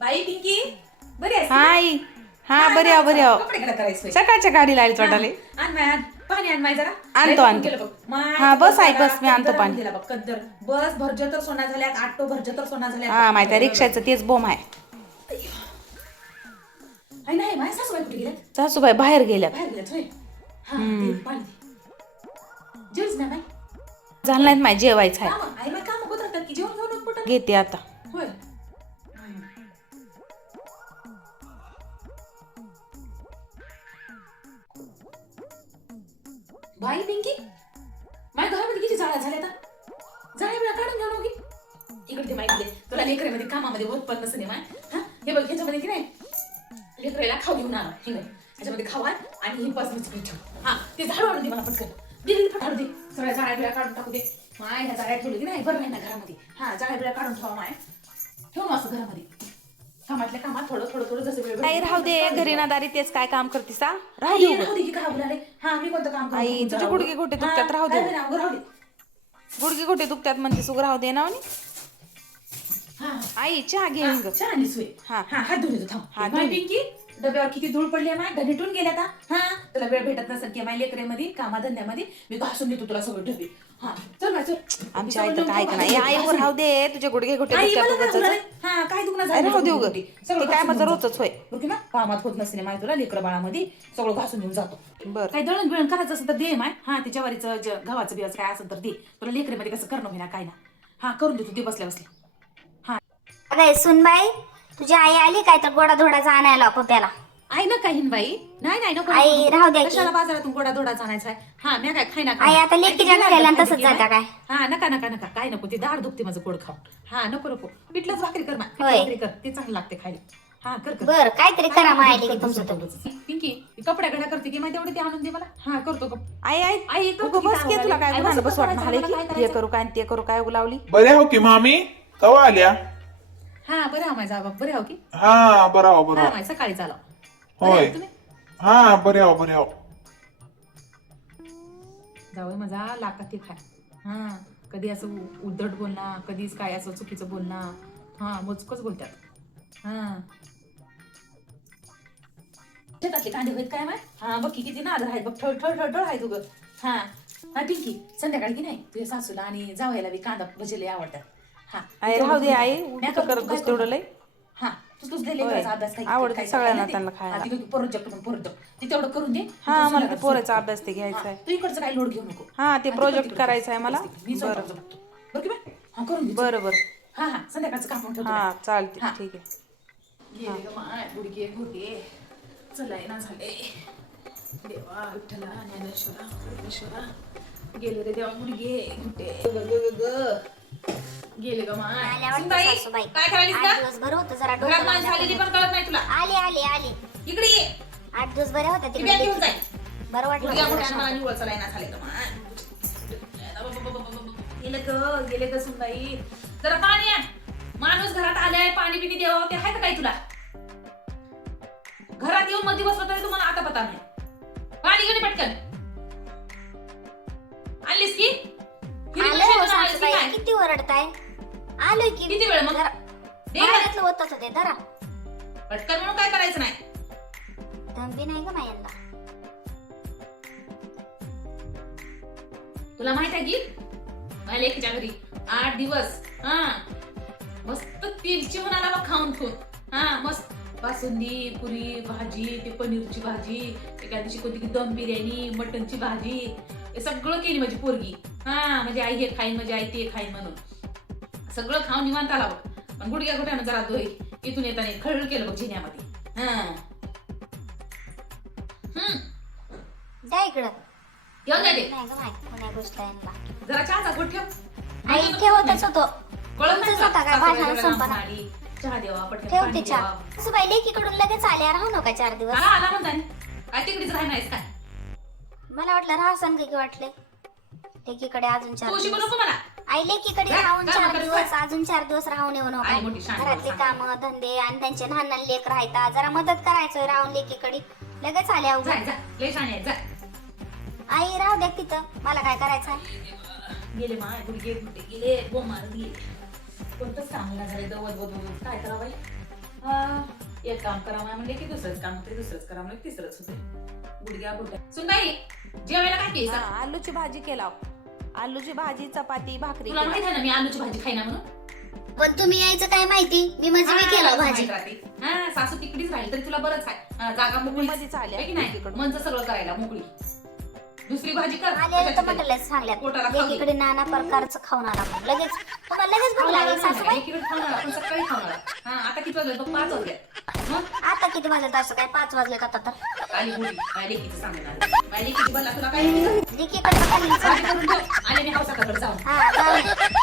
बाई पिंकी बरी आहेस? हाय हा बरी आहो बरी आहो. कपडे घाला करायचं. सकाळच्या गाडीला आली वाटाले. आण माय आण पाणी आण माय जरा. आणतो आणतो. हा बस आहे बस मी आणतो पाणी. दिला बघ कद्दर बस भरजे तर सोना झाल्यात ऑटो भरजे तर सोना झाल्यात. हा माहिती आहे रिक्षाचं तेच बोम आहे. आई नाही माय सासूबाई कुठे गेल्यात? सासूबाई बाहेर गेल्यात. बाहेर गेल्यात होय. हा दे पाणी दे. जेवलीस ना बाई? झालं नाही माय जेवायचं आहे. आई बाई काम होत राहतात की जेवण घेऊन पोटात. घेते आता. होय. बाई पिंकी माझ्या घरामध्ये किती जाळ्या झाल्या आता जाळ्या बिळ्या काढून घ्या नव्हती इकडे ते माहिती दे तुला लेकरेमध्ये कामामध्ये होत पण नसते माय हा हे बघ ह्याच्यामध्ये की नाही लेकराला खाऊ घेऊन आला हे बघ ह्याच्यामध्ये खावा आणि ही पासमीच पीठ ठेव हा ते झाडू आणून दे मला पटकन दे पटाडू दे सगळ्या जाळ्या बिळ्या काढून टाकू दे माय ह्या जाळ्या ठेवली की नाही बरं नाही ना घरामध्ये हा जाळ्या बिळ्या काढून ठेवा माय ठेव मस्त घरामध्ये कामातल्या कामात थोडं थोडं थोडं जसं वेळ नाही राहू दे घरी ना दारी तेच काय काम करतीस हा राहू दे राहू दे की काय बोलाले हा मी कोणतं काम आई तुझे गुडघे घोटे दुखतात राहू दे राहू दे गुडघे घोटे दुखतात म्हणते सुग राहू दे ना म्हणे. आई चहा घेऊन ग. चहा आणि सोय हा हात धुवून येतो थांब हात माय धुवून. पिंकी डब्यावर किती धूळ पडली आहे माय ढनीटून गेल्या आता हा तुला वेळ भेटत नसेल की माय लेकरेमध्ये कामाधंद्यामध्ये मी घासून देतो तुला सगळं डबे हा चल माय चल आमची आई तर काय का नाही आई वर राहू दे तुझे गुडघे घोटे दुखतात उगाच. हा काय दुखणं अरे राहू दे उग झालं ते काय माझं रोजच होय. बरं ना कामात होत नसते माय तुला लेकर बाळामध्ये सगळं घासून घेऊन जातो बर काय दळण बिळण करायचं असेल तर दे माय हा ते ज्वारीचं गव्हाचं बिवाचं काय असेल तर दे तुला लेकरेमध्ये कसं करणं होईना काय ना हा करून देतो ते बसल्या बसल्या अगं सुनबाई तुझी आई आली काय तर गोडा धोडाचा आणायला पप्याला. आई ना काही बाई नाही नको आई राहू द्या की. कशाला बाजारातून गोडा धोडाचा आणायचा आहे हा मी काय खाय ना आई आता लेकीच्या घराला तसंच जाता काय. हा नका काय नको ते दाढ दुखते माझं गोड खाऊन हा नको पिठलंच भाकरी कर मा होय. भाकरी कर ते चांगलं लागते खायला हा कर बर काहीतरी करा माहिती की तुमचं तर. पिंकी कपड्या घड्या करते की माहिती एवढे ते आणून दे मला हा करतो आई आई आई उग बस की तुला काय गुन्हा बस वाटणं आले की हे करू काय ते करू काय लावली. बरे हो की मामी कवा आल्या? हा बरं हा माझा बरे हो की हा बरा हो बरा हा हो. माय सकाळी चालव होय तुम्ही हा बरे हो बरे हो. जावं माझा लाकात ते खाय हा कधी असं उद्धट बोलणार कधीच काय असं चुकीचं बोलणार हा मोजकच बोलतात हा शेतातले कांदे होत काय माय हा बघ की किती नाद आहेत बघ ठळ आहे तू ग हा हा पिंकी संध्याकाळी की नाही तुझ्या सासूला आणि जावयाला बी कांदा भजीले आवडतात हा आई राहू दे आई उलट करत बस तेवढं लय. हा तूच दे लेकराचा अभ्यास काही आवडतं काही सगळ्यांना काही त्यांना नाही. खायला. हा, तिकडे पोरं ते तेवढं करून दे हा मला ते पोराचा अभ्यास ते घ्यायचा आहे. तू इकडचं काही लोड घेऊ नको हा ते हा, प्रोजेक्ट तिकडे करायचं आहे मला. मी स्वयंपाकचं बघतो. बरं की बाई? हा करून दे बरं बरं हा संध्याकाळचं काम ठेवतो हा चालते हा. ठीक आहे. गेले ग माय गुडघे घोटे चलाय ना झाले देवा विठ्ठला ज्ञानेश्वरा परमेश्वरा गेले रे देवा गुडघे घोटे ग गेले ग माय आल्या वाटतं सुनबाई, सासूबाई. काय करायलीस आठ का दिवस बरं होतं जरा घरात डोकं माणसं आलेली पण कळत नाही तुला आले इकडे ये 8 दिवस बरे होते ती बॅग घेऊन तिकडे. जाय बरं वाटलं गुडघ्या मला घोट्यानं मला जरा. निवळ चलाय ना झाले ग माय गेले ग सुनबाई जरा पाणी आण माणूस घरात आलाय पाणी पिणी द्यावं ते आहे का काही तुला घरात येऊन मध्ये बसलं तरी तुम्हाला आता पता नाही पाणी घेऊन ये पटकन आणलीस की हिरी आलं कशी हो बनवलीस की सासूबाई, काय? किती ओरडताय आलोय की किती वेळ मग? जरा दे ना. बाहेरातलं होतच होते जरा पटकन म्हणून काय करायचं नाही दंबी नाही का मायांना. तुला माहित आहे की माझ्या लेकीच्या घरी 8 दिवस हा मस्त तिलची म्हणाला बघ खाऊन हा मस्त बासुंदी पुरी भाजी ते पनीरची भाजी एका दिवशी कोणती दम बिर्याणी मटनची भाजी हे सगळं केली माझी पोरगी हा म्हणजे आई हे खाईन माझी आई ते खाईन म्हणून सगळं खाऊन निवांत आला बघ पण गुडघ्या गुड्यानं जरा दोय इथून येताना खळखळ केलं बघ जिन्यामध्ये द्या इकडं येऊन जाते नाही का माय कोण्या गोष्ट आहे यांना. जरा चहाचा घोट ठेव आई ठेवतच होतो कळत नाही तुमचंच होता काय सासूबाई भाषण वेगळं संपना. माडी, चहा द्यावा पटकन ठेवते पाणी चहा द्यावा. सासूबाई लेकीकडून लगेच आल्या राहू नका 4 दिवस. हा आला म्हणता काय तिकडेच राहणारच काय मला वाटलं राहसन की वाटले लेकीकडे अजून 4 तू शिकू दिवस. नको मला आई लेकीकडे जा, राहून जा, 4 जा, दिवस जा. अजून 4 दिवस राहून येऊ आई मोठी नका. शान घरातले आहे. काम धंदे आणि त्यांचे लहान लहान लेक राहतात जरा मदत करायचं राहून लेकीकडे लगेच आल्या उभ्या. जा लय शान आहे जा आई राहू द्या तिथं मला काय करायचं गेले माय गुडघे गुडे गेले बोमार गेले कोणतंच कामाला झाले दवत काय करावं एक काम करा म्हणले की दुसरंच काम होते, दुसरंच करा म्हणलं की तिसरंच होते. गुडघ्या गुडघ्या सुनबाई जेवायला काय केस? आलूची भाजी केला. आलूची भाजी, चपाती, भाकरी तुला केला. माहित आहे ना मी आलूची भाजी खाईना म्हणून. पण तुम्ही यायचं काय माहिती, मी म्हणजे मी केलं भाजी. हा सासू तिकडेच राहिली तरी तुला बरंच आहे. जागा मोकळी मध्येच आल्या. की नाही मनचं सगळं करायला मोकळी. दुसरी भाजी कर आले तर म्हटलं सांगल्यात पोटाला खाऊ दे. एकीकडे नाना प्रकारचं खाऊन आला मग लगेच तुम्हाला लगेच भूक लागेल सासूबाई. एकीकडे खाणार आपण सकाळी खाणार. हा आता किती वाजले बघ 5 वाजले. मग आता किती वाजले असं काय 5 वाजले आता तर आली मुली माझ्या लेकीचं सांगणार माझ्या लेकीची बोलला तुला काय एकीकडे खाली भाजी करून ठेव. आले मी हावसाकडे जाऊन हा जाऊ दे.